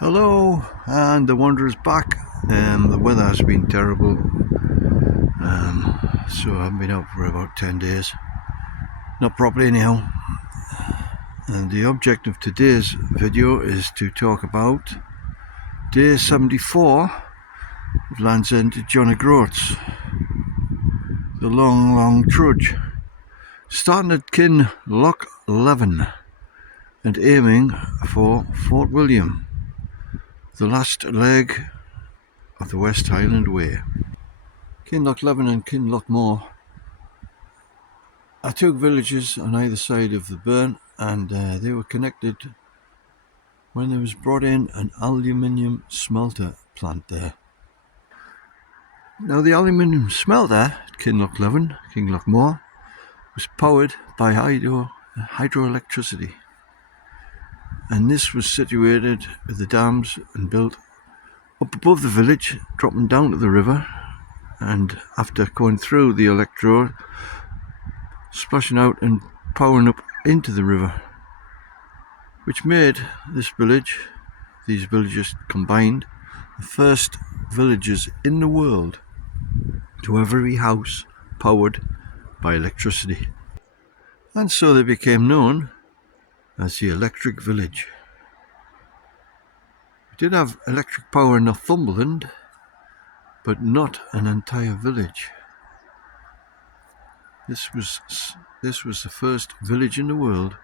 Hello, and the Wanderer's back. The weather has been terrible, so I haven't been out for about 10 days. Not properly anyhow. And the object of today's video is to talk about day 74 of Land's End to John O'Groats. The long trudge. Starting at Kinlochleven and aiming for Fort William, the last leg of the West Highland Way. Kinlochleven and Kinlochmore are two villages on either side of the burn, and they were connected when there was brought in an aluminium smelter plant there. Now the aluminium smelter at Kinlochleven, Kinlochmore, was powered by hydroelectricity, and this was situated with the dams and built up above the village, dropping down to the river, and after going through the electrode, splashing out and powering up into the river, which made these villages combined, the first villages in the world to have every house powered by electricity. And so they became known as the Electric Village. We did have electric power in Northumberland, but not an entire village. This was the first village in the world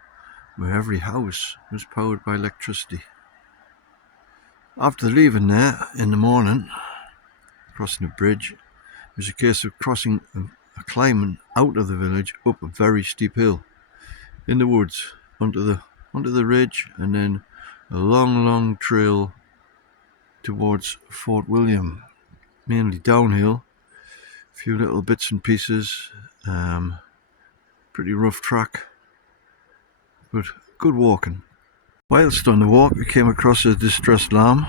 where every house was powered by electricity. After leaving there in the morning, crossing a bridge, it was a case of climbing out of the village up a very steep hill in the woods onto the ridge, and then a long trail towards Fort William, mainly downhill, a few little bits and pieces, pretty rough track, but good walking. Whilst on the walk, we came across a distressed lamb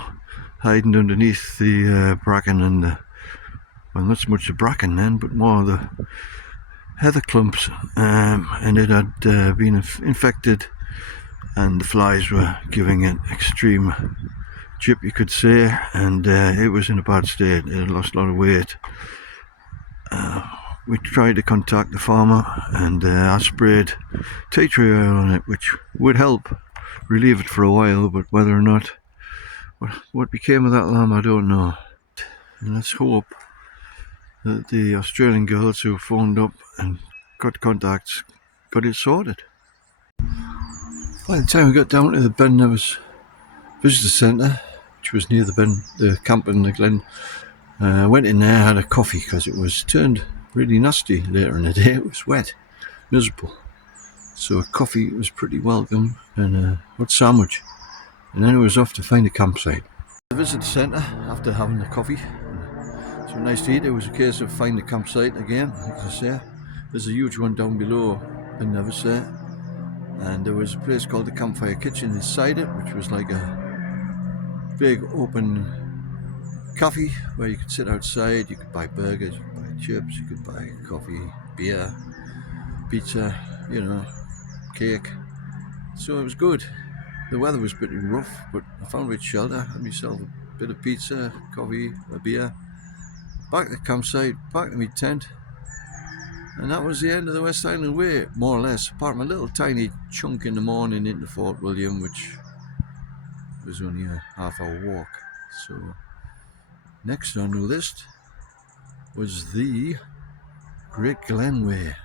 hiding underneath the bracken and well, not so much the bracken then, but more the heather clumps, and it had been infected, and the flies were giving it extreme jip, you could say, and it was in a bad state. It had lost a lot of weight. We tried to contact the farmer, and I sprayed tea tree oil on it, which would help relieve it for a while, but whether or not what became of that lamb, I don't know. And let's hope that the Australian girls who phoned up and got contacts got it sorted. By the time we got down to the Ben Nevis visitor centre, which was near the camp in the glen, went in there, had a coffee, because it was turned really nasty later in the day. It was wet, miserable, so a coffee was pretty welcome, and a hot sandwich, and then it was off to find a campsite. The visitor centre, after having the coffee, so nice to eat, it was a case of finding a campsite again. Like I say, there's a huge one down below in Nevis there, and there was a place called the Campfire Kitchen inside it, which was like a big open cafe where you could sit outside. You could buy burgers, you could buy chips, you could buy coffee, beer, pizza, cake. So it was good. The weather was pretty rough, but I found a bit shelter, had myself a bit of pizza, coffee, a beer, back to the campsite, back to my tent, and that was the end of the West Highland Way, more or less, apart from a little tiny chunk in the morning into Fort William, which was only a half-hour walk. So next on the list was the Great Glen Way.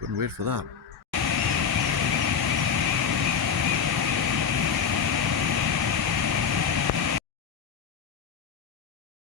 Couldn't wait for that.